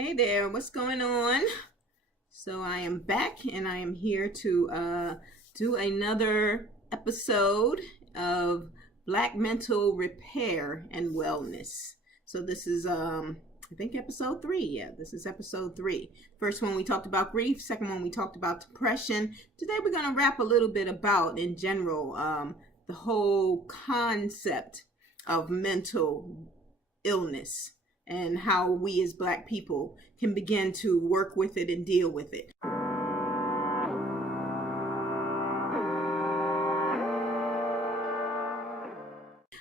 Hey there, what's going on? So I am back and I am here to do another episode of Black Mental Repair and Wellness. So this is I think episode 3. Yeah, this is episode 3. First one we talked about grief, second one we talked about depression. Today we're going to wrap a little bit about in general the whole concept of mental illness and how we as Black people can begin to work with it and deal with it.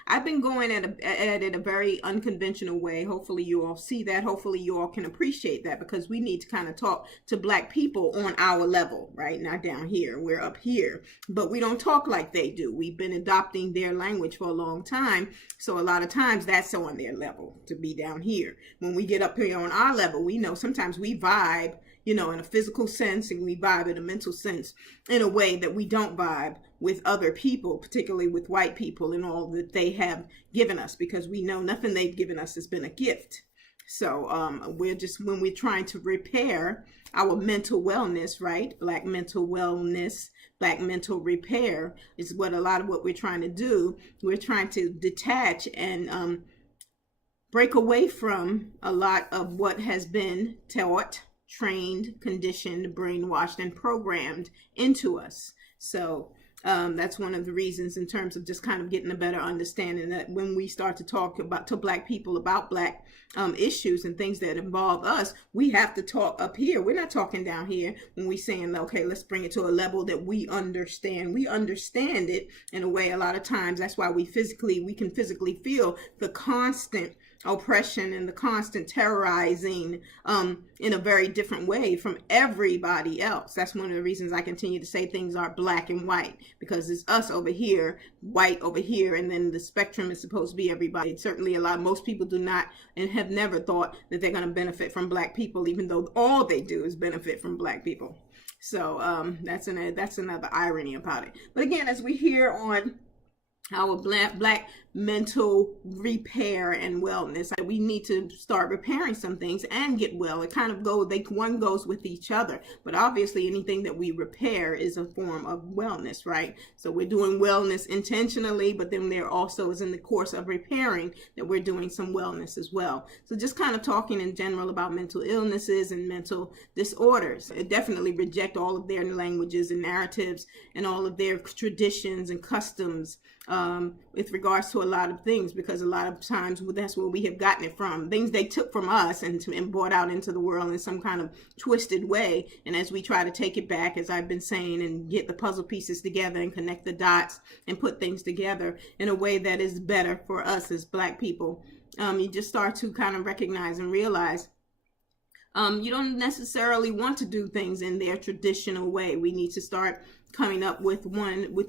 I've been going at it a very unconventional way. Hopefully you all see that. Hopefully you all can appreciate that, because we need to kind of talk to Black people on our level, right? Not down here. We're up here. But we don't talk like they do. We've been adopting their language for a long time. So a lot of times that's on their level to be down here. When we get up here on our level, we know sometimes we vibe, in a physical sense, and we vibe in a mental sense in a way that we don't vibe with other people, particularly with white people and all that they have given us, because we know nothing they've given us has been a gift. So when we're trying to repair our mental wellness, right? Black mental wellness, Black mental repair is what we're trying to do. We're trying to detach and break away from a lot of what has been taught, trained, conditioned, brainwashed, and programmed into us. So that's one of the reasons, in terms of just kind of getting a better understanding, that when we start to talk to Black people about Black issues and things that involve us, we have to talk up here. We're not talking down here when we're saying, okay, let's bring it to a level that we understand. We understand it in a way. A lot of times that's why we can physically feel the constant oppression and the constant terrorizing in a very different way from everybody else. That's one of the reasons I continue to say things are black and white, because it's us over here, white over here, and then the spectrum is supposed to be everybody. Certainly most people do not and have never thought that they're going to benefit from Black people, even though all they do is benefit from Black people. So that's another irony about it. But again, as we hear on our black mental repair and wellness, we need to start repairing some things and get well. It kind of one goes with each other, but obviously anything that we repair is a form of wellness, right? So we're doing wellness intentionally, but then there also is, in the course of repairing, that we're doing some wellness as well. So just kind of talking in general about mental illnesses and mental disorders. I definitely reject all of their languages and narratives and all of their traditions and customs with regards to a lot of things, because a lot of times that's where we have gotten it from. Things they took from us and brought out into the world in some kind of twisted way. And as we try to take it back, as I've been saying, and get the puzzle pieces together and connect the dots and put things together in a way that is better for us as Black people, you just start to kind of recognize and realize you don't necessarily want to do things in their traditional way. We need to start coming up with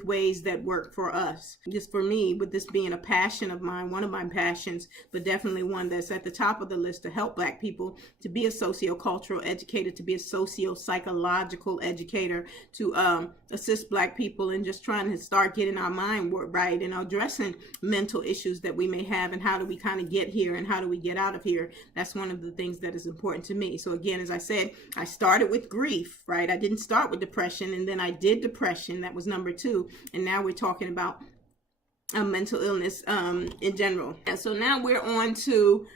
ways that work for us. Just for me, with this being a passion of mine, one of my passions, but definitely one that's at the top of the list, to help Black people to be a sociocultural educator, to be a socio-psychological educator, to assist Black people in just trying to start getting our mind right and addressing mental issues that we may have, and how do we kind of get here and how do we get out of here. That's one of the things that is important to me. So again, as I said, I started with grief, right? I didn't start with depression, and then I did depression. That was number 2. And now we're talking about mental illness in general. And so now we're on to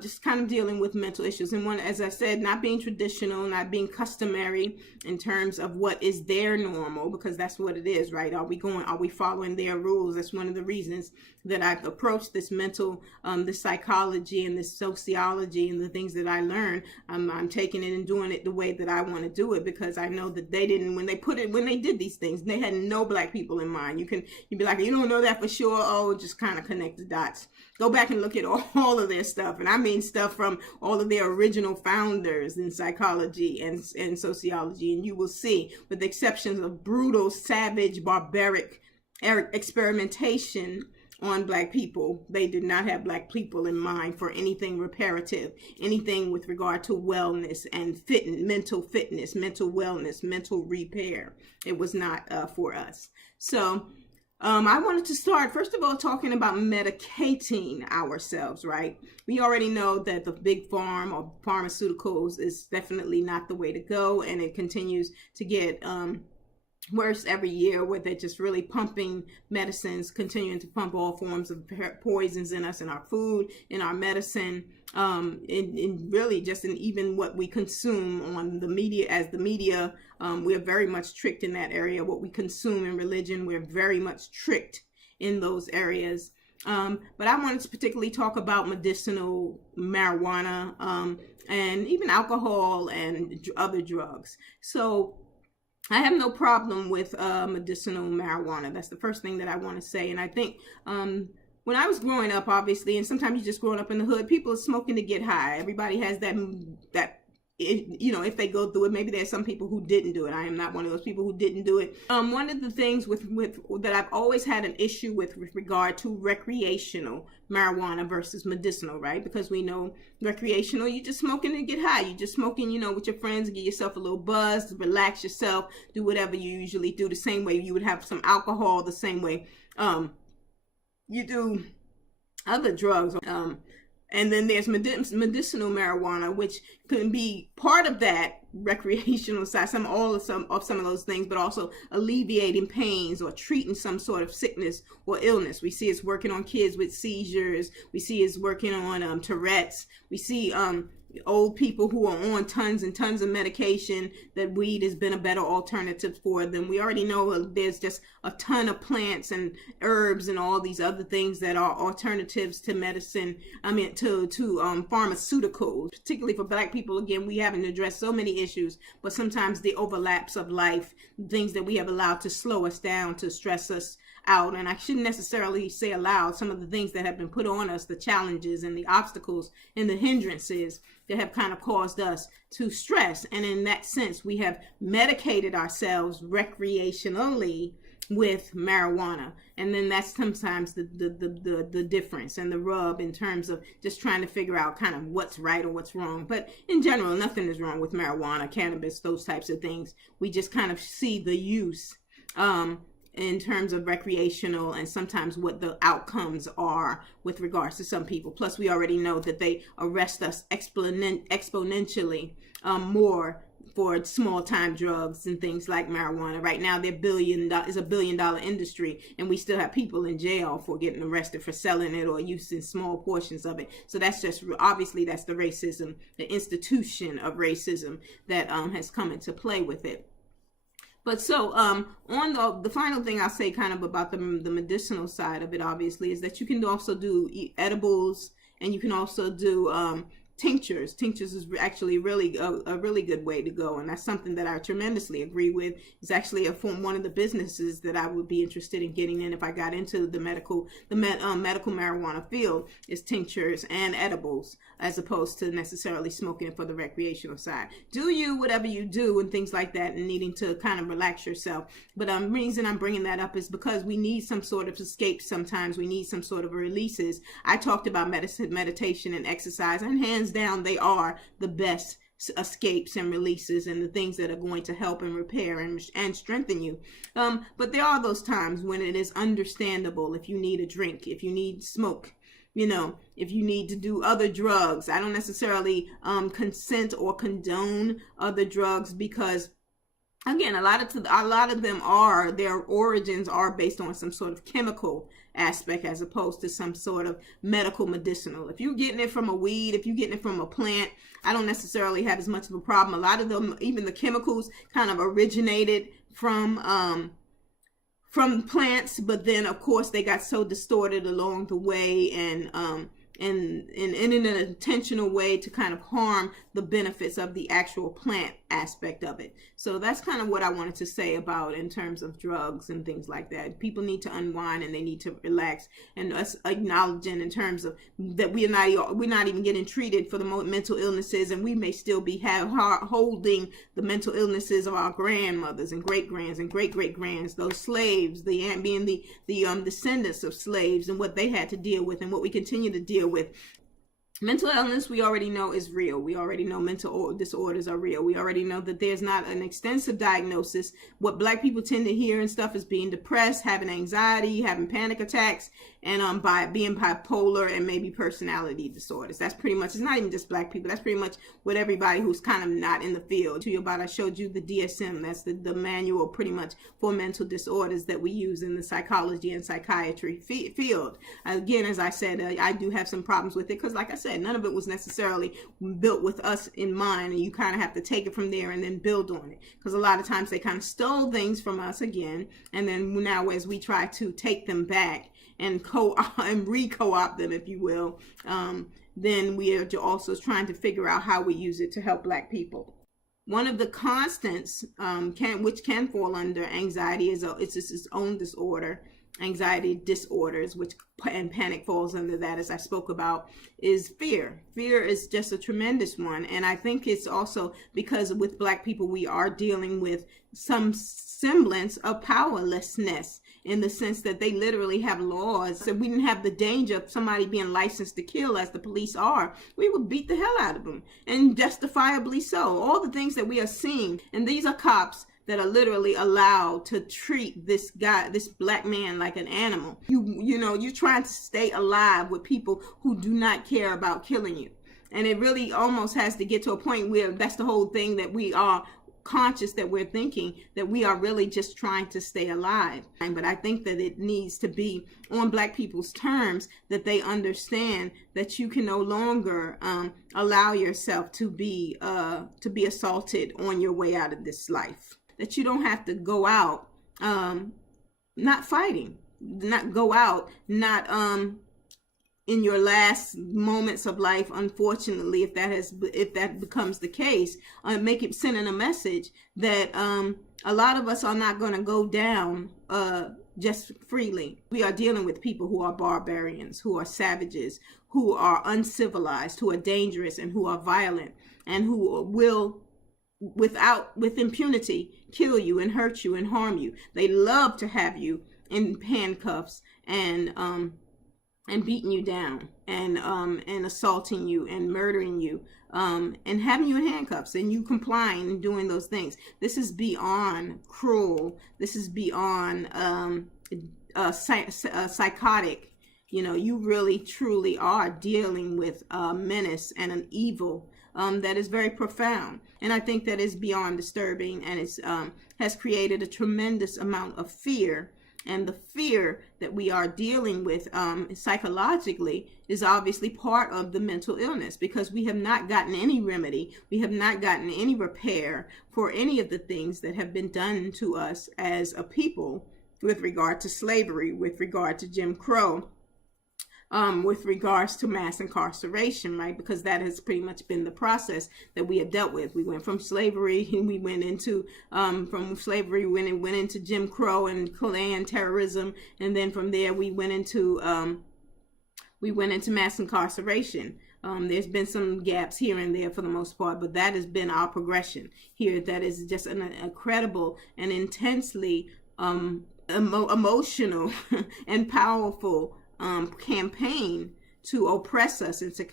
just kind of dealing with mental issues. And one, as I said, not being traditional, not being customary in terms of what is their normal, because that's what it is, right? Are we following their rules? That's one of the reasons that I've approached this mental, this psychology and this sociology and the things that I learned. I'm taking it and doing it the way that I want to do it, because I know that they didn't, when they did these things, they had no Black people in mind. You'd be like, you don't know that for sure. Oh, just kind of connect the dots. Go back and look at all of their stuff. And I mean stuff from all of their original founders in psychology and sociology. And you will see, with the exceptions of brutal, savage, barbaric experimentation on Black people, they did not have Black people in mind for anything reparative, anything with regard to wellness and mental fitness, mental wellness, mental repair. It was not for us. So I wanted to start, first of all, talking about medicating ourselves, right? We already know that the big farm or pharmaceuticals is definitely not the way to go, and it continues to get worse every year, where they're just really pumping medicines, continuing to pump all forms of poisons in us, in our food, in our medicine, in really just in even what we consume on the media. As the media, we are very much tricked in that area. What we consume in religion, we're very much tricked in those areas. But I wanted to particularly talk about medicinal marijuana, and even alcohol and other drugs. So I have no problem with medicinal marijuana. That's the first thing that I want to say. And I think when I was growing up, obviously, and sometimes you're just growing up in the hood, people are smoking to get high. Everybody has that. If they go through it, maybe there's some people who didn't do it. I am not one of those people who didn't do it. One of the things with that I've always had an issue with regard to recreational marijuana versus medicinal, right? Because we know recreational, you're just smoking to get high. You're just smoking, with your friends, get yourself a little buzz, relax yourself, do whatever you usually do, the same way you would have some alcohol, the same way you do other drugs. And then there's medicinal marijuana, which can be part of that recreational side, some of those things, but also alleviating pains or treating some sort of sickness or illness. We see it's working on kids with seizures. We see it's working on Tourette's. We see old people who are on tons and tons of medication, that weed has been a better alternative for them. We already know there's just a ton of plants and herbs and all these other things that are alternatives to medicine. To pharmaceuticals, particularly for Black people. Again, we haven't addressed so many issues, but sometimes the overlaps of life, things that we have allowed to slow us down, to stress us out. And I shouldn't necessarily say aloud some of the things that have been put on us, the challenges and the obstacles and the hindrances that have kind of caused us to stress. And in that sense, we have medicated ourselves recreationally with marijuana. And then that's sometimes the difference and the rub in terms of just trying to figure out kind of what's right or what's wrong. But in general, nothing is wrong with marijuana, cannabis, those types of things. We just kind of see the use in terms of recreational, and sometimes what the outcomes are with regards to some people. Plus, we already know that they arrest us exponentially more for small time drugs and things like marijuana. Right now, they're is a $1 billion industry, and we still have people in jail for getting arrested for selling it or using small portions of it. So that's just, obviously, that's the racism, the institution of racism that has come into play with it. But so on the final thing I'll say kind of about the medicinal side of it, obviously, is that you can also do edibles, and you can also do tinctures. Tinctures is actually really a really good way to go, and that's something that I tremendously agree with. It's actually one of the businesses that I would be interested in getting in if I got into the medical marijuana field, is tinctures and edibles, as opposed to necessarily smoking it for the recreational side. Do you whatever you do and things like that, and needing to kind of relax yourself. But the reason I'm bringing that up is because we need some sort of escape. Sometimes we need some sort of releases. I talked about meditation and exercise, and hands down, they are the best escapes and releases, and the things that are going to help and repair and strengthen you. But there are those times when it is understandable, if you need a drink, if you need smoke, if you need to do other drugs. I don't necessarily consent or condone other drugs, because again, a lot of them are, their origins are based on some sort of chemical aspect, as opposed to some sort of medicinal. If you're getting it from a weed, if you're getting it from a plant, I don't necessarily have as much of a problem. A lot of them, even the chemicals, kind of originated from plants, but then of course they got so distorted along the way, and in an intentional way to kind of harm the benefits of the actual plant aspect of it. So that's kind of what I wanted to say about in terms of drugs and things like that. People need to unwind and they need to relax, and us acknowledging in terms of that we're not even getting treated for the mental illnesses, and we may still be holding the mental illnesses of our grandmothers and great-grands and great-great-grands, those slaves, being the descendants of slaves, and what they had to deal with and what we continue to deal with. Mental illness, we already know, is real. We already know mental disorders are real. We already know that there's not an extensive diagnosis. What Black people tend to hear and stuff is being depressed, having anxiety, having panic attacks, and by being bipolar and maybe personality disorders. That's pretty much, it's not even just Black people. That's pretty much what everybody who's kind of not in the field. To you about, I showed you the DSM. That's the manual pretty much for mental disorders that we use in the psychology and psychiatry field. Again, as I said, I do have some problems with it because, like I said, none of it was necessarily built with us in mind, and you kind of have to take it from there and then build on it, because a lot of times they kind of stole things from us again, and then now as we try to take them back and re-co-opt them, if you will, then we are also trying to figure out how we use it to help Black people. One of the constants which can fall under anxiety is its own disorder. Anxiety disorders, and panic falls under that, as I spoke about, is fear. Fear is just a tremendous one. And I think it's also because with Black people, we are dealing with some semblance of powerlessness, in the sense that they literally have laws. So we didn't have the danger of somebody being licensed to kill, as the police are, we would beat the hell out of them, and justifiably so. All the things that we are seeing, and these are cops that are literally allowed to treat this Black man like an animal. You're trying to stay alive with people who do not care about killing you. And it really almost has to get to a point where that's the whole thing, that we are conscious, that we're thinking that we are really just trying to stay alive. But I think that it needs to be on Black people's terms, that they understand that you can no longer allow yourself to be assaulted on your way out of this life. That you don't have to go out not fighting, not go out, not in your last moments of life, unfortunately, if that becomes the case, make it sending a message that a lot of us are not going to go down just freely. We are dealing with people who are barbarians, who are savages, who are uncivilized, who are dangerous, and who are violent, and who will, with impunity, kill you and hurt you and harm you. They love to have you in handcuffs and beating you down and assaulting you and murdering you and having you in handcuffs, and you complying and doing those things. This is beyond cruel. This is beyond psychotic. You really truly are dealing with a menace and an evil that is very profound. And I think that is beyond disturbing, and it's has created a tremendous amount of fear. And the fear that we are dealing with psychologically is obviously part of the mental illness, because we have not gotten any remedy. We have not gotten any repair for any of the things that have been done to us as a people, with regard to slavery, with regard to Jim Crow, with regards to mass incarceration, right? Because that has pretty much been the process that we have dealt with. We went from slavery, and we went into went into Jim Crow and Klan terrorism, and then from there we went into mass incarceration. There's been some gaps here and there for the most part, but that has been our progression here. That is just an incredible and intensely emotional and powerful campaign to oppress us and to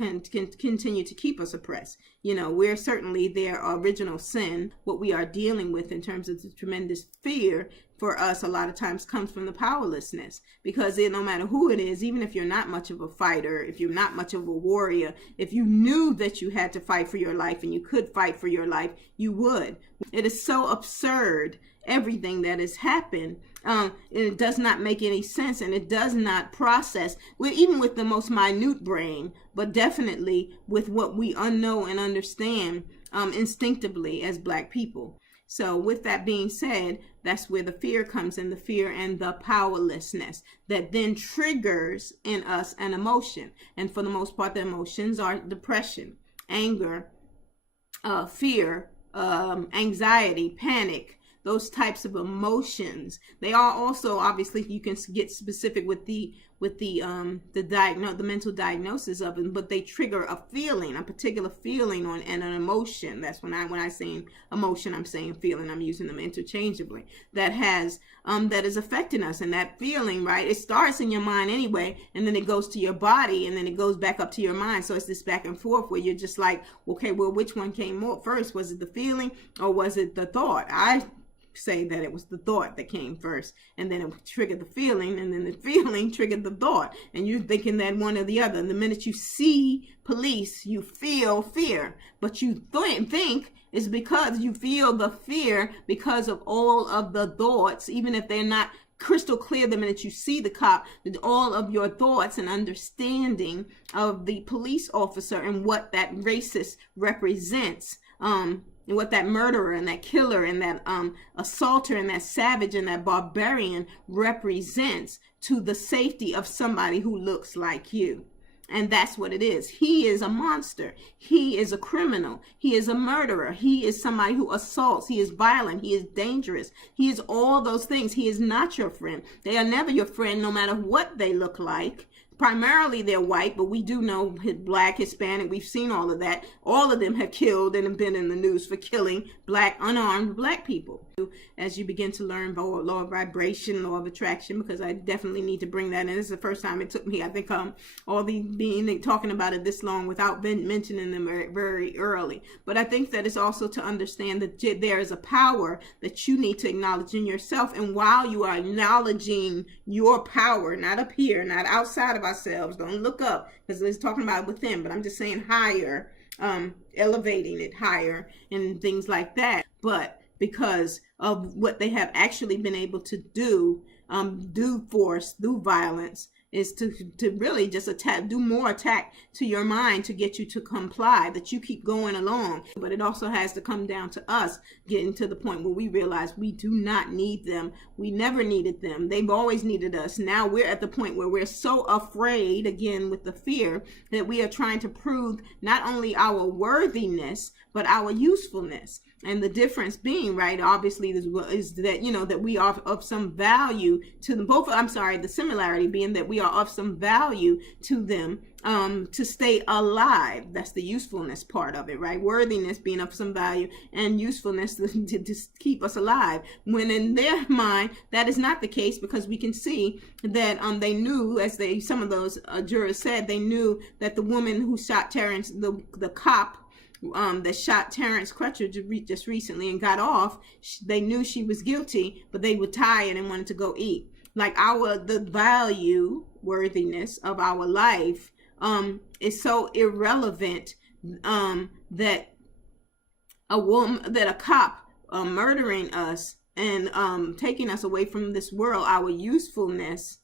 continue to keep us oppressed. We're certainly their original sin. What we are dealing with in terms of the tremendous fear for us a lot of times comes from the powerlessness, because no matter who it is, even if you're not much of a fighter, if you're not much of a warrior, if you knew that you had to fight for your life and you could fight for your life, you would. It is so absurd, everything that has happened. It does not make any sense, and it does not process, even with the most minute brain, but definitely with what we know and understand instinctively as Black people. So with that being said, that's where the fear comes in, the fear and the powerlessness that then triggers in us an emotion. And for the most part, the emotions are depression, anger, fear, anxiety, panic, those types of emotions. They are also, obviously, you can get specific with the mental diagnosis of it, but they trigger a feeling, a particular feeling and an emotion. That's when I say emotion, I'm saying feeling. I'm using them interchangeably. That is affecting us, and that feeling, right? It starts in your mind anyway, and then it goes to your body, and then it goes back up to your mind. So it's this back and forth where you're just like, okay, well, which one came first? Was it the feeling or was it the thought? I say that it was the thought that came first, and then it triggered the feeling, and then the feeling triggered the thought, and you're thinking that one or the other. And the minute you see police, you feel fear, but you think it's because you feel the fear because of all of the thoughts, even if they're not crystal clear the minute you see the cop, all of your thoughts and understanding of the police officer and what that racist represents, and what that murderer and that killer and that assaulter and that savage and that barbarian represents to the safety of somebody who looks like you. And that's what it is. He is a monster. He is a criminal. He is a murderer. He is somebody who assaults. He is violent. He is dangerous. He is all those things. He is not your friend. They are never your friend, no matter what they look like. Primarily they're white, but we do know black, Hispanic. We've seen all of that. All of them have killed and have been in the news for killing unarmed black people. As you begin to learn about law of vibration, law of attraction, because I definitely need to bring that in. This is the first time it took me, I think, talking about it this long without mentioning them very, very early. But I think that it's also to understand that there is a power that you need to acknowledge in yourself. And while you are acknowledging your power, not up here, not outside of ourselves, don't look up, because it's talking about within, but I'm just saying higher, elevating it higher and things like that. But because of what they have actually been able to do force, through violence, is to really just do more attack to your mind to get you to comply, that you keep going along. But it also has to come down to us getting to the point where we realize we do not need them. We never needed them. They've always needed us. Now we're at the point where we're so afraid, again with the fear, that we are trying to prove not only our worthiness, but our usefulness. And the difference being, right, obviously is that, that we are of some value to them both. The similarity being that we are of some value to them to stay alive. That's the usefulness part of it, right? Worthiness being of some value and usefulness to keep us alive. When in their mind, that is not the case, because we can see that they knew, as some of those jurors said, they knew that the woman who shot Terrence, the cop, that shot Terrence Crutcher just recently and got off, they knew she was guilty, but they were tired and wanted to go eat. Like the value, worthiness of our life is so irrelevant that a cop murdering us and taking us away from this world, our usefulness,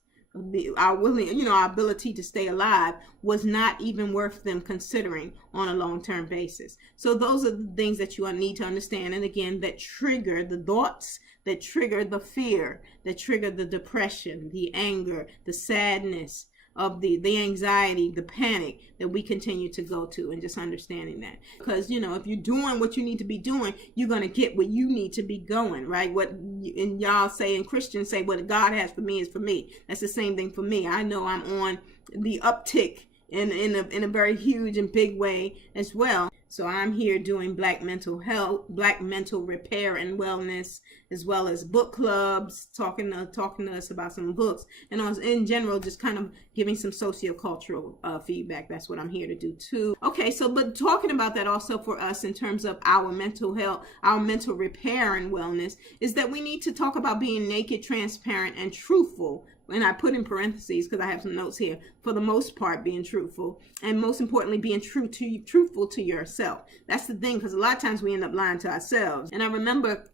our ability to stay alive, was not even worth them considering on a long-term basis. So those are the things that you need to understand. And again, that trigger the thoughts, that trigger the fear, that trigger the depression, the anger, the sadness, of the anxiety, the panic that we continue to go to, and just understanding that. Because, if you're doing what you need to be doing, you're going to get what you need to be going, right? And y'all say, and Christians say, what God has for me is for me. That's the same thing for me. I know I'm on the uptick in a very huge and big way as well. So I'm here doing Black mental health, Black mental repair and wellness, as well as book clubs, talking to us about some books, and in general, just kind of giving some sociocultural feedback. That's what I'm here to do too. Okay, but talking about that also for us in terms of our mental health, our mental repair and wellness, is that we need to talk about being naked, transparent, and truthful. And I put in parentheses because I have some notes here, for the most part being truthful, and most importantly being truthful to yourself. That's the thing, because a lot of times we end up lying to ourselves. And I remember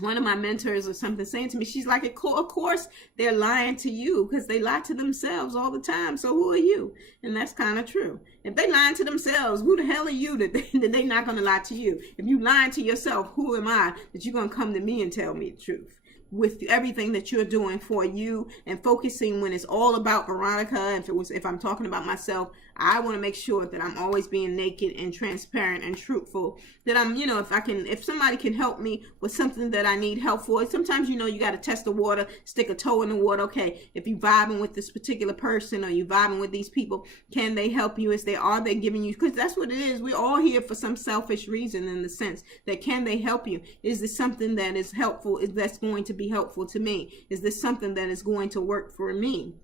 one of my mentors or something saying to me, she's like, of course they're lying to you, because they lie to themselves all the time. So who are you? And that's kind of true. If they lying to themselves, who the hell are you that they not going to lie to you? If you lying to yourself, who am I that you're going to come to me and tell me the truth? With everything that you're doing for you and focusing when it's all about Veronica, if I'm talking about myself, I want to make sure that I'm always being naked and transparent and truthful, that I'm, if somebody can help me with something that I need help for. Sometimes, you got to test the water, stick a toe in the water. Okay, if you vibing with this particular person or you vibing with these people, can they help you? Are they giving you, because that's what it is. We're all here for some selfish reason, in the sense that, can they help you? Is this something that is helpful? Is that's going to be helpful to me? Is this something that is going to work for me?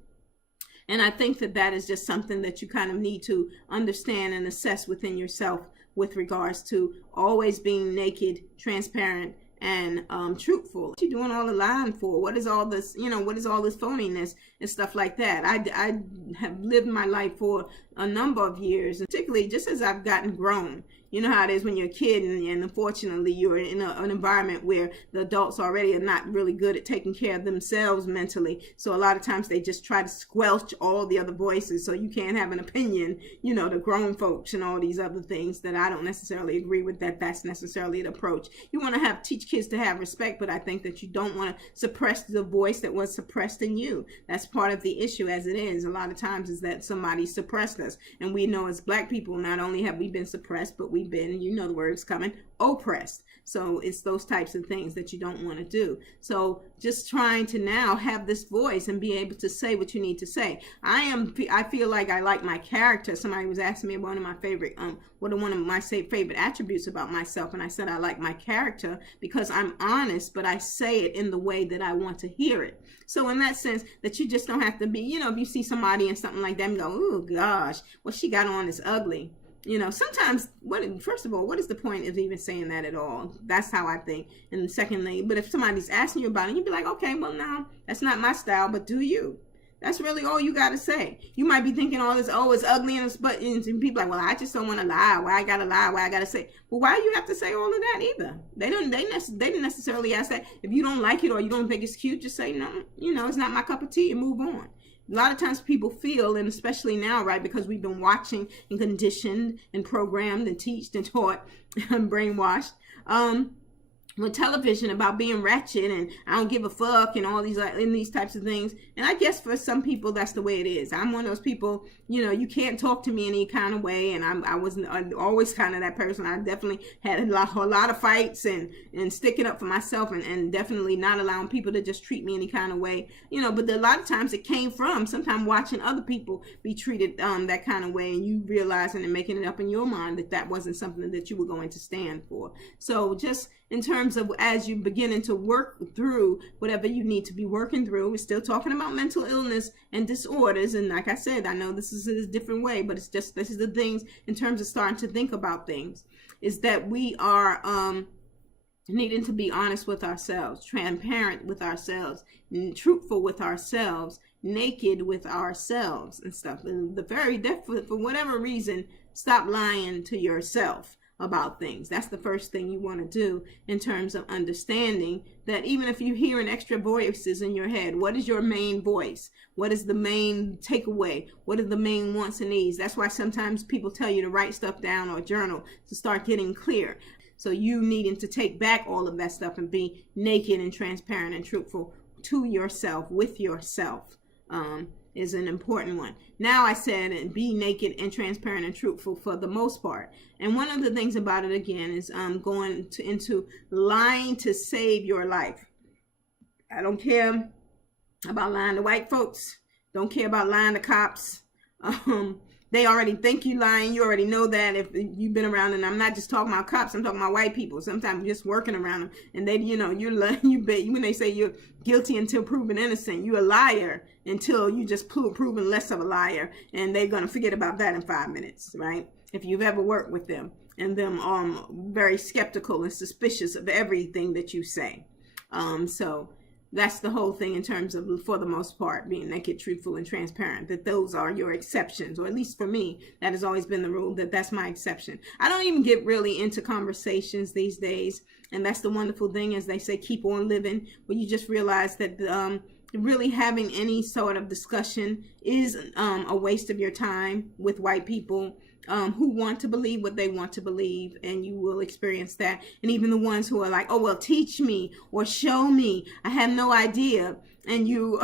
And I think that is just something that you kind of need to understand and assess within yourself, with regards to always being naked, transparent, and truthful. What are you doing all the lying for? What is all this, what is all this phoniness and stuff like that? I have lived my life for a number of years, and particularly just as I've gotten grown. You know how it is when you're a kid, and unfortunately you're in an environment where the adults already are not really good at taking care of themselves mentally. So a lot of times they just try to squelch all the other voices, so you can't have an opinion, the grown folks and all these other things that I don't necessarily agree with, that's necessarily the approach. You want to teach kids to have respect, but I think that you don't want to suppress the voice that was suppressed in you. That's part of the issue, as it is. A lot of times is that somebody suppressed us. And we know as Black people, not only have we been suppressed, but we've been, the word's coming, oppressed. So it's those types of things that you don't want to do. So just trying to now have this voice and be able to say what you need to say. I feel like I like my character. Somebody was asking me one of my favorite, one of my favorite attributes about myself. And I said, I like my character because I'm honest, but I say it in the way that I want to hear it. So in that sense, that you just don't have to be, if you see somebody and something like that and go, oh gosh, what she got on is ugly. Sometimes, first of all, what is the point of even saying that at all? That's how I think. And secondly, but if somebody's asking you about it, you'd be like, okay, well, now, that's not my style, but do you? That's really all you got to say. You might be thinking all this, it's ugly, and people are like, well, I just don't want to lie. Why I got to lie? Why I got to say? Well, why do you have to say all of that either? They didn't necessarily ask that. If you don't like it or you don't think it's cute, just say, no, it's not my cup of tea, and move on. A lot of times people feel, and especially now, right, because we've been watching and conditioned and programmed and taught and taught and brainwashed with television about being ratchet and I don't give a fuck and all these these types of things. And I guess for some people that's the way it is. I'm one of those people, you can't talk to me any kind of way, and I wasn't always kind of that person. I definitely had a lot of fights and sticking up for myself and definitely not allowing people to just treat me any kind of way, but a lot of times it came from sometimes watching other people be treated that kind of way, and you realizing and making it up in your mind that wasn't something that you were going to stand for. So just in terms of as you beginning to work through whatever you need to be working through, we're still talking about mental illness and disorders. And like I said, I know this is a different way, but it's just, this is the things in terms of starting to think about things, is that we are needing to be honest with ourselves, transparent with ourselves, truthful with ourselves, naked with ourselves and stuff. And for whatever reason, stop lying to yourself about things. That's the first thing you want to do in terms of understanding that even if you hear an extra voices in your head, what is your main voice? What is the main takeaway? What are the main wants and needs? That's why sometimes people tell you to write stuff down or journal to start getting clear. So you needing to take back all of that stuff and be naked and transparent and truthful to yourself, with yourself. Is an important one. Now I said be naked and transparent and truthful for the most part. And one of the things about it again is going into lying to save your life. I don't care about lying to white folks. Don't care about lying to cops. They already think you lying. You already know that if you've been around, and I'm not just talking about cops, I'm talking about white people. Sometimes just working around them, and they, when they say you're guilty until proven innocent, you're a liar until you just proven less of a liar, and they're gonna forget about that in 5 minutes, right? If you've ever worked with them, and them very skeptical and suspicious of everything that you say. So that's the whole thing in terms of, for the most part, being naked, truthful, and transparent, that those are your exceptions, or at least for me, that has always been the rule, that's my exception. I don't even get really into conversations these days, and that's the wonderful thing, as they say, keep on living, where you just realize that really having any sort of discussion is a waste of your time with white people. who want to believe what they want to believe, and you will experience that. And even the ones who are like, oh, well, teach me or show me, I have no idea. And you're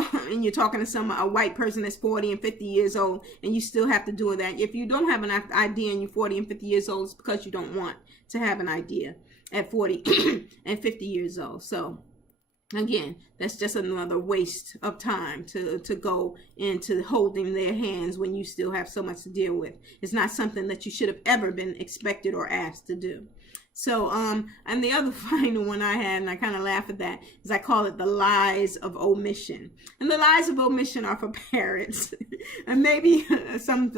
talking to a white person that's 40 and 50 years old, and you still have to do that. If you don't have an idea and you're 40 and 50 years old, it's because you don't want to have an idea at 40 and 50 years old. So again, that's just another waste of time to go into holding their hands when you still have so much to deal with. It's not something that you should have ever been expected or asked to do. So, and the other final one I had, and I kind of laugh at that, is I call it the lies of omission. And the lies of omission are for parents. And maybe some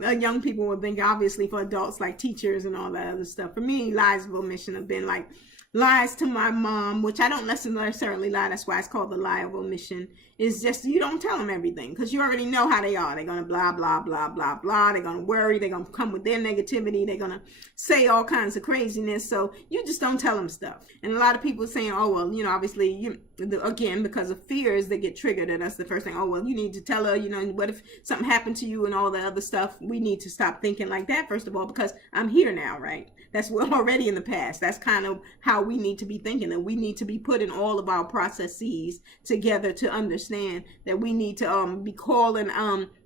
young people will think, obviously, for adults like teachers and all that other stuff. For me, lies of omission have been like lies to my mom, which I don't necessarily lie. That's why it's called the lie of omission. Is just you don't tell them everything because you already know how they are. They're going to blah, blah, blah, blah, blah. They're going to worry. They're going to come with their negativity. They're going to say all kinds of craziness. So you just don't tell them stuff. And a lot of people saying, oh, well, obviously, again, because of fears that get triggered. And that's the first thing. Oh, well, you need to tell her, what if something happened to you and all the other stuff? We need to stop thinking like that, first of all, because I'm here now, right? We're already in the past. That's kind of how we need to be thinking, that we need to be putting all of our processes together to understand that we need to be calling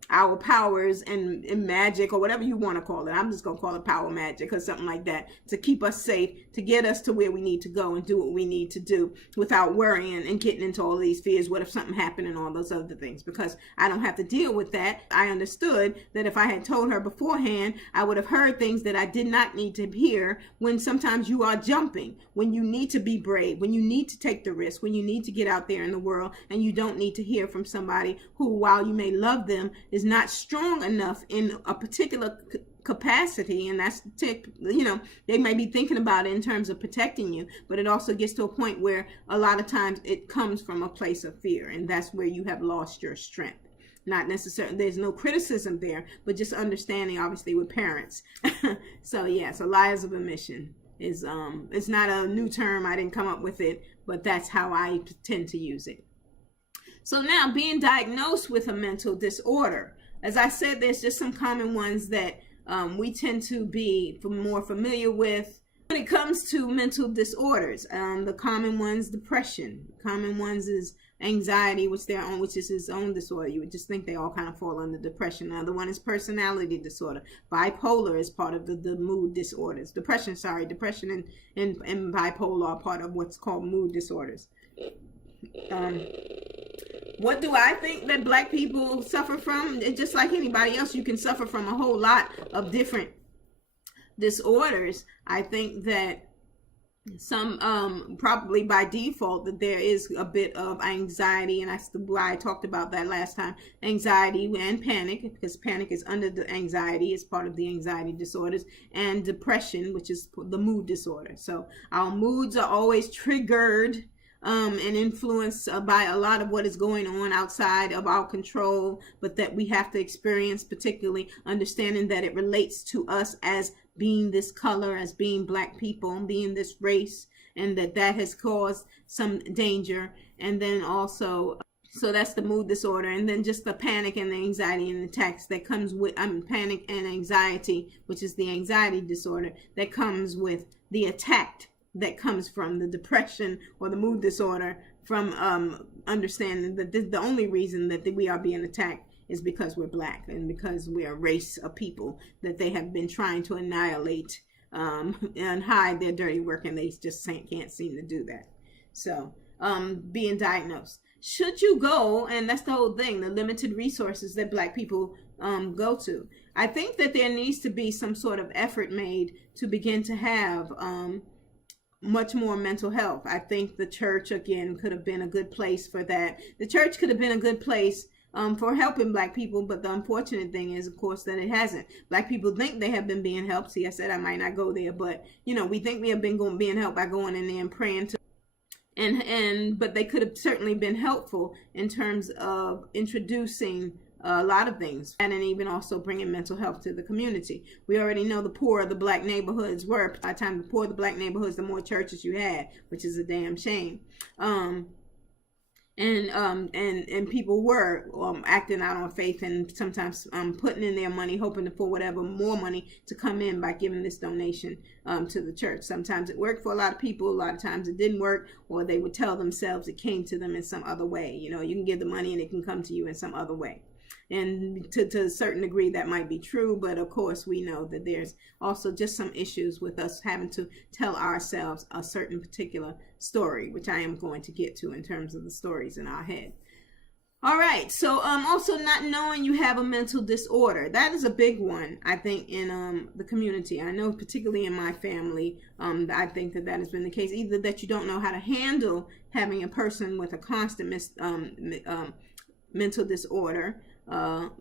our powers and magic, or whatever you want to call it. I'm just going to call it power magic or something like that, to keep us safe, to get us to where we need to go and do what we need to do without worrying and getting into all these fears. What if something happened and all those other things? Because I don't have to deal with that. I understood that if I had told her beforehand, I would have heard things that I did not need to hear, when sometimes you are jumping, when you need to be brave, when you need to take the risk, when you need to get out there in the world, and you don't need to hear from somebody who, while you may love them, is not strong enough in a particular capacity. And that's, they may be thinking about it in terms of protecting you, but it also gets to a point where a lot of times it comes from a place of fear, and that's where you have lost your strength. Not necessarily, there's no criticism there, but just understanding, obviously, with parents. So lies of omission is it's not a new term. I didn't come up with it, but that's how I tend to use it. So now, being diagnosed with a mental disorder, as I said, there's just some common ones that we tend to be more familiar with. When it comes to mental disorders, the common ones, depression. Common ones is anxiety, which is its own disorder. You would just think they all kind of fall under depression. Another one is personality disorder. Bipolar is part of the mood disorders. Depression and bipolar are part of what's called mood disorders. What do I think that Black people suffer from? Just like anybody else, you can suffer from a whole lot of different disorders. I think that some probably by default that there is a bit of anxiety, and that's why I talked about that last time. Anxiety and panic, because panic is under the anxiety, is part of the anxiety disorders, and depression, which is the mood disorder. So our moods are always triggered and influenced by a lot of what is going on outside of our control, but that we have to experience, particularly understanding that it relates to us as being this color, as being Black people, being this race, and that has caused some danger. And then also, so that's the mood disorder. And then just the panic and the anxiety and attacks that comes with panic and anxiety, which is the anxiety disorder, that comes with the attack that comes from the depression or the mood disorder, from understanding that the only reason that we are being attacked is because we're Black and because we're a race of people that they have been trying to annihilate and hide their dirty work, and they just can't seem to do that. So being diagnosed. Should you go, and that's the whole thing, the limited resources that Black people go to. I think that there needs to be some sort of effort made to begin to have much more mental health. I think the church, again, could have been a good place for that. The church could have been a good place for helping Black people, but the unfortunate thing is, of course, that it hasn't. Black people think they have been being helped. See, I said I might not go there, but we think we have been being helped by going in there and praying to, but they could have certainly been helpful in terms of introducing a lot of things, and even also bringing mental health to the community. We already know the poorer the Black neighborhoods were. By the time the poorer the Black neighborhoods, the more churches you had, which is a damn shame. and people were acting out on faith, and sometimes putting in their money, hoping for whatever more money to come in by giving this donation to the church. Sometimes it worked for a lot of people, a lot of times it didn't work, or they would tell themselves it came to them in some other way. You know, you can give the money and it can come to you in some other way. And to a certain degree that might be true, but of course we know that there's also just some issues with us having to tell ourselves a certain particular story, which I am going to get to in terms of the stories in our head. All right, so also not knowing you have a mental disorder. That is a big one, I think, in the community. I know particularly in my family, I think that has been the case. Either that you don't know how to handle having a person with a constant mental disorder,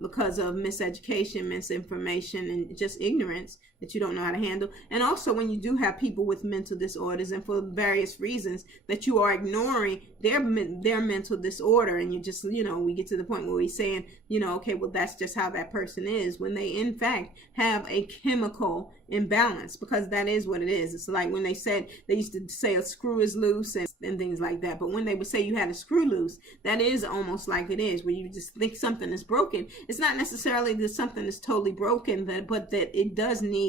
because of miseducation, misinformation, and just ignorance that you don't know how to handle. And also when you do have people with mental disorders, and for various reasons that you are ignoring their mental disorder, and you just, you know, we get to the point where we're saying, you know, okay, well, that's just how that person is, when they in fact have a chemical imbalance, because that is what it is. It's like when they used to say a screw is loose and things like that, but when they would say you had a screw loose, that is almost like it is, where you just think something is broken. It's not necessarily that something is totally broken, but that it does need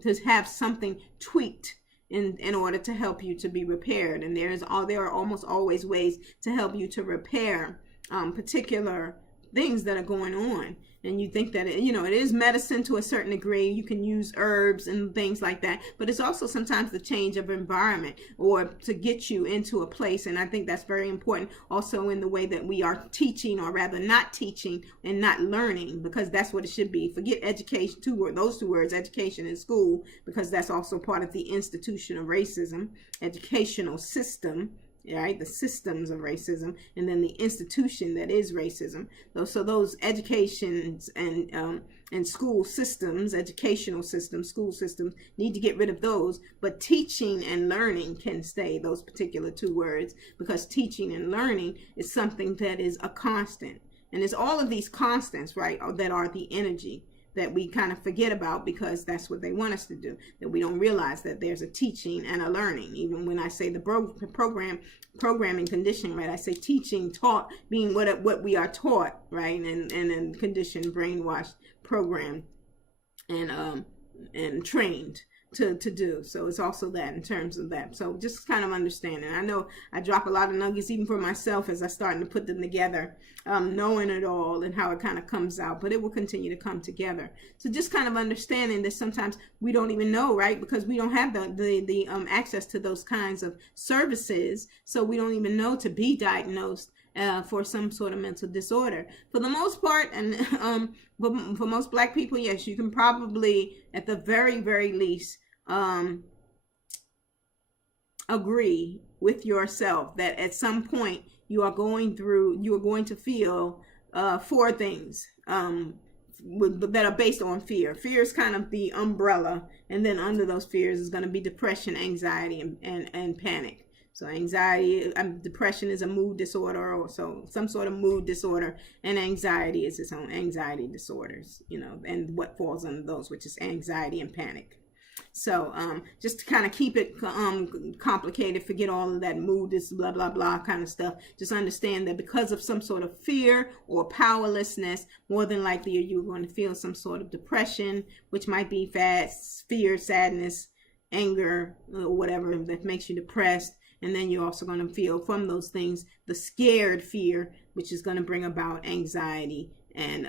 to have something tweaked in order to help you to be repaired. And there are almost always ways to help you to repair particular things that are going on. And you think that, it is medicine to a certain degree. You can use herbs and things like that. But it's also sometimes the change of environment, or to get you into a place. And I think that's very important also in the way that we are teaching, or rather not teaching and not learning, because that's what it should be. Forget education, those two words, education in school, because that's also part of the institution of racism, educational system. Right, the systems of racism, and then the institution that is racism. Those educations and school systems, educational systems, school systems, need to get rid of those. But teaching and learning can stay, those particular two words, because teaching and learning is something that is a constant. And it's all of these constants, right, that are the energy that we kind of forget about, because that's what they want us to do, that we don't realize that there's a teaching and a learning. Even when I say the programming, conditioning, right, I say teaching, taught, being what we are taught, right, and conditioned, brainwashed, programmed, and trained to do. So it's also that in terms of that. So just kind of understanding. I know I drop a lot of nuggets even for myself as I starting to put them together, knowing it all and how it kind of comes out, but it will continue to come together. So just kind of understanding that sometimes we don't even know, right? Because we don't have the access to those kinds of services. So we don't even know to be diagnosed for some sort of mental disorder. For the most part, and for most Black people, yes, you can probably, at the very, very least, agree with yourself that at some point you are going to feel 4 things that are based on fear. Fear is kind of the umbrella, and then under those fears is going to be depression, anxiety, and panic. So anxiety, depression is a mood disorder, or so some sort of mood disorder, and anxiety is its own anxiety disorders, and what falls under those, which is anxiety and panic. So just to kind of keep it complicated, forget all of that mood, this blah, blah, blah kind of stuff. Just understand that because of some sort of fear or powerlessness, more than likely you're going to feel some sort of depression, which might be fear, sadness, anger, or whatever that makes you depressed. And then you're also going to feel from those things the scared fear, which is going to bring about anxiety and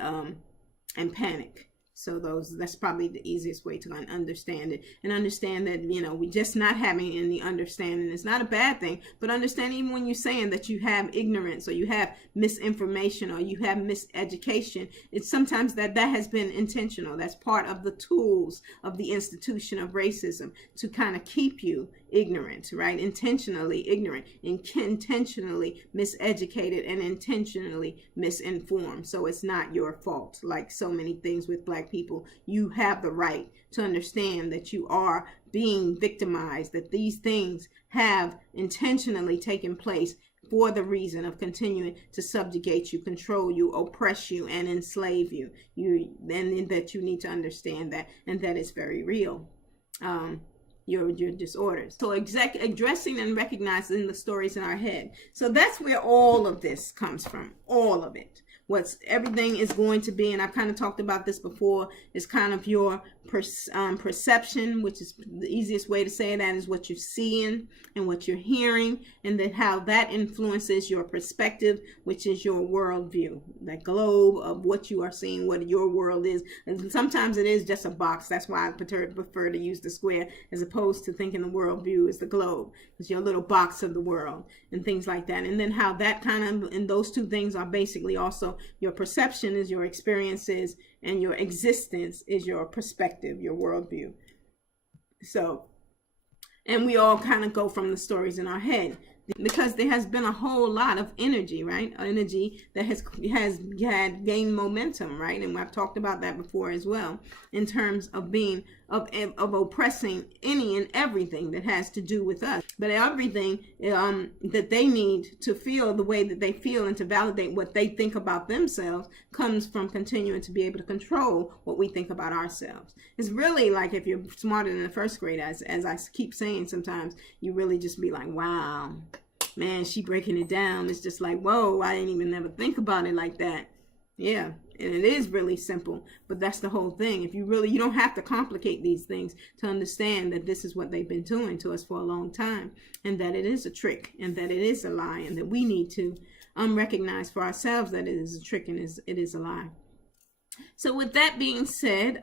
panic. So that's probably the easiest way to understand it, and understand that, we just not having any understanding is not a bad thing, but understand even when you're saying that you have ignorance, or you have misinformation, or you have miseducation, it's sometimes that has been intentional. That's part of the tools of the institution of racism, to kind of keep you ignorant, right? Intentionally ignorant, intentionally miseducated, and intentionally misinformed. So it's not your fault. Like so many things with Black people, you have the right to understand that you are being victimized, that these things have intentionally taken place for the reason of continuing to subjugate you, control you, oppress you, and enslave you. And that you need to understand that, and that is very real. your disorders. So addressing and recognizing the stories in our head. So that's where all of this comes from, all of it. What's everything is going to be, and I've kind of talked about this before, is kind of your perception, which is the easiest way to say that is what you're seeing and what you're hearing, and then how that influences your perspective, which is your worldview, that globe of what you are seeing, what your world is. And sometimes it is just a box. That's why I prefer to use the square as opposed to thinking the worldview is the globe. It's your little box of the world and things like that. And then how that kind of, and those two things are basically also your perception is your experiences, and your existence is your perspective, your worldview. So, and we all kind of go from the stories in our head, because there has been a whole lot of energy, right? Energy that has had gained momentum, right? And I've talked about that before as well, in terms of being of oppressing any and everything that has to do with us. But everything that they need to feel the way that they feel and to validate what they think about themselves comes from continuing to be able to control what we think about ourselves. It's really like if you're smarter than the first grade, as I keep saying, sometimes you really just be like, wow, man, she breaking it down. It's just like, whoa, I didn't even ever think about it like that. Yeah, and it is really simple, but that's the whole thing. If you don't have to complicate these things to understand that this is what they've been doing to us for a long time, and that it is a trick, and that it is a lie, and that we need to recognize for ourselves that it is a trick and it is a lie. So with that being said,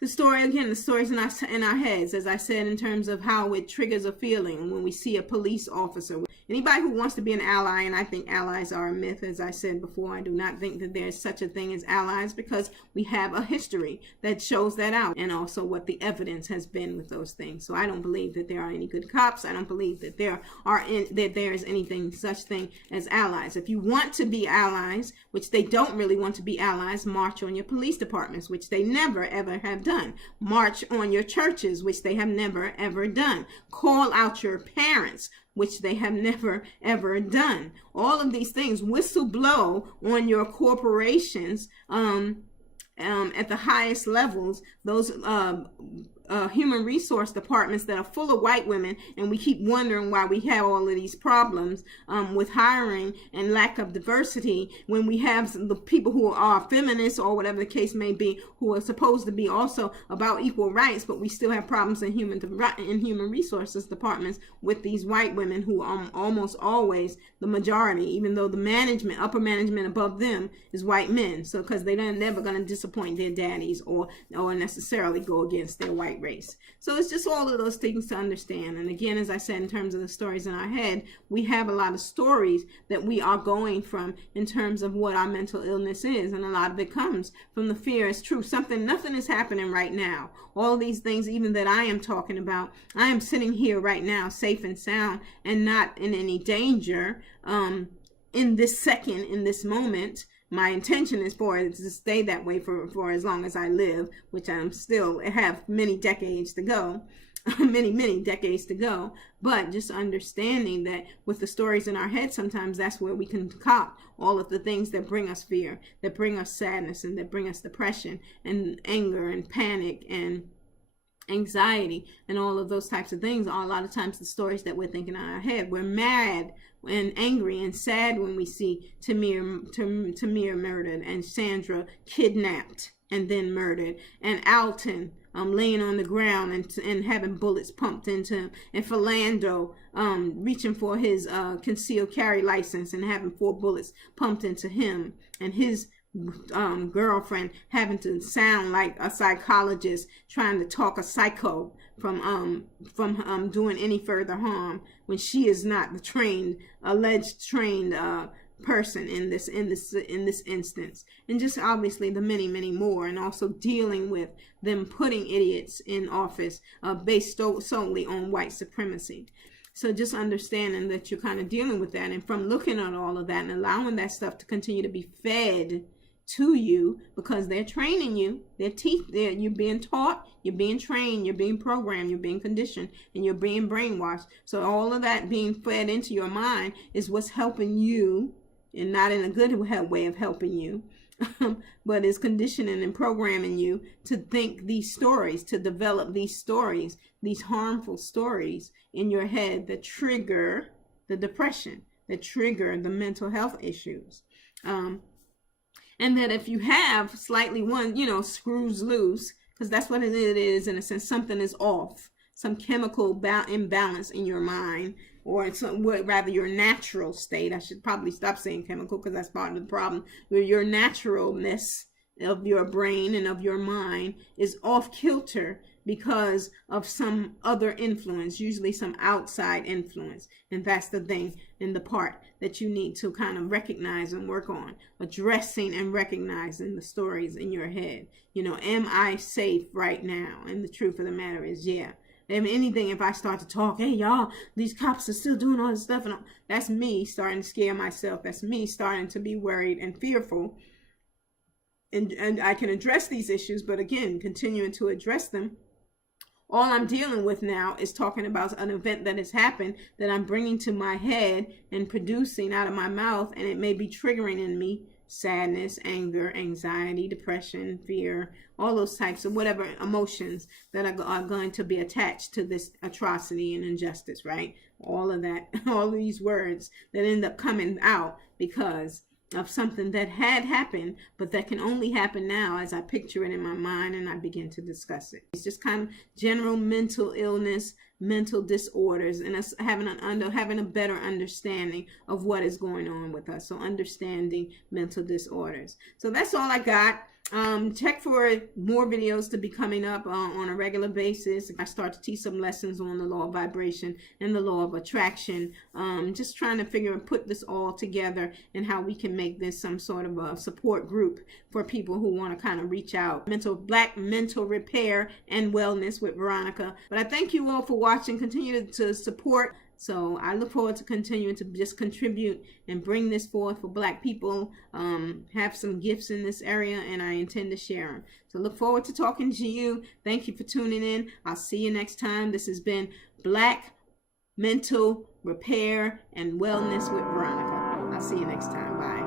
the stories in our heads, as I said, in terms of how it triggers a feeling when we see a police officer. Anybody who wants to be an ally, and I think allies are a myth, as I said before, I do not think that there's such a thing as allies, because we have a history that shows that out, and also what the evidence has been with those things. So I don't believe that there are any good cops. I don't believe that there is anything such thing as allies. If you want to be allies, which they don't really want to be allies, march on your police departments, which they never ever have done. March on your churches, which they have never ever done. Call out your parents, which they have never ever done. All of these things. Whistle blow on your corporations at the highest levels. Those human resource departments that are full of white women, and we keep wondering why we have all of these problems with hiring and lack of diversity, when we have the people who are feminists or whatever the case may be, who are supposed to be also about equal rights, but we still have problems in human resources departments with these white women who are almost always the majority, even though the upper management above them is white men. So because they're never going to disappoint their daddies or necessarily go against their white race. So it's just all of those things to understand. And again, as I said, in terms of the stories in our head, we have a lot of stories that we are going from in terms of what our mental illness is, and a lot of it comes from the fear. It's true, nothing is happening right now. All these things, even that I am talking about, I am sitting here right now safe and sound and not in any danger in this second, in this moment. My intention is for it to stay that way for as long as I live, which I'm still have many decades to go, many decades to go. But just understanding that with the stories in our head, sometimes that's where we can concoct all of the things that bring us fear, that bring us sadness, and that bring us depression and anger and panic and anxiety and all of those types of things. Are a lot of times the stories that we're thinking in our head. We're mad and angry and sad when we see Tamir murdered, and Sandra kidnapped and then murdered, and Alton laying on the ground and having bullets pumped into him, and Philando reaching for his concealed carry license and having 4 bullets pumped into him, and his girlfriend having to sound like a psychologist trying to talk a psycho from doing any further harm when she is not the alleged trained person in this instance. And just obviously the many more, and also dealing with them putting idiots in office based solely on white supremacy. So just understanding that you're kind of dealing with that, and from looking at all of that and allowing that stuff to continue to be fed to you, because they're training you, you're being taught, you're being trained, you're being programmed, you're being conditioned, and you're being brainwashed. So all of that being fed into your mind is what's helping you, and not in a good way of helping you, but is conditioning and programming you to think these stories, to develop these stories, these harmful stories in your head that trigger the depression, that trigger the mental health issues. And that if you have slightly one, screws loose, because that's what it is in a sense, something is off, some chemical imbalance in your mind, or in rather your natural state. I should probably stop saying chemical because that's part of the problem, where your naturalness of your brain and of your mind is off kilter because of some other influence, usually some outside influence. And that's the thing and the part that you need to kind of recognize and work on, addressing and recognizing the stories in your head. Am I safe right now? And the truth of the matter is, yeah. If anything, if I start to talk, hey y'all, these cops are still doing all this stuff, and that's me starting to scare myself. That's me starting to be worried and fearful. And I can address these issues, but again, continuing to address them, all I'm dealing with now is talking about an event that has happened that I'm bringing to my head and producing out of my mouth, and it may be triggering in me sadness, anger, anxiety, depression, fear, all those types of whatever emotions that are going to be attached to this atrocity and injustice, right? All of that, all these words that end up coming out because of something that had happened, but that can only happen now as I picture it in my mind and I begin to discuss it. It's just kind of general mental illness, mental disorders, and us having a better understanding of what is going on with us. So understanding mental disorders. So that's all I got. Check for more videos to be coming up on a regular basis. I start to teach some lessons on the law of vibration and the law of attraction. Just trying to put this all together and how we can make this some sort of a support group for people who want to kind of reach out. Black mental repair and wellness with Veronica. But I thank you all for watching. Continue to support. So I look forward to continuing to just contribute and bring this forth for Black people, have some gifts in this area, and I intend to share them. So look forward to talking to you. Thank you for tuning in. I'll see you next time. This has been Black Mental Repair and Wellness with Veronica. I'll see you next time. Bye.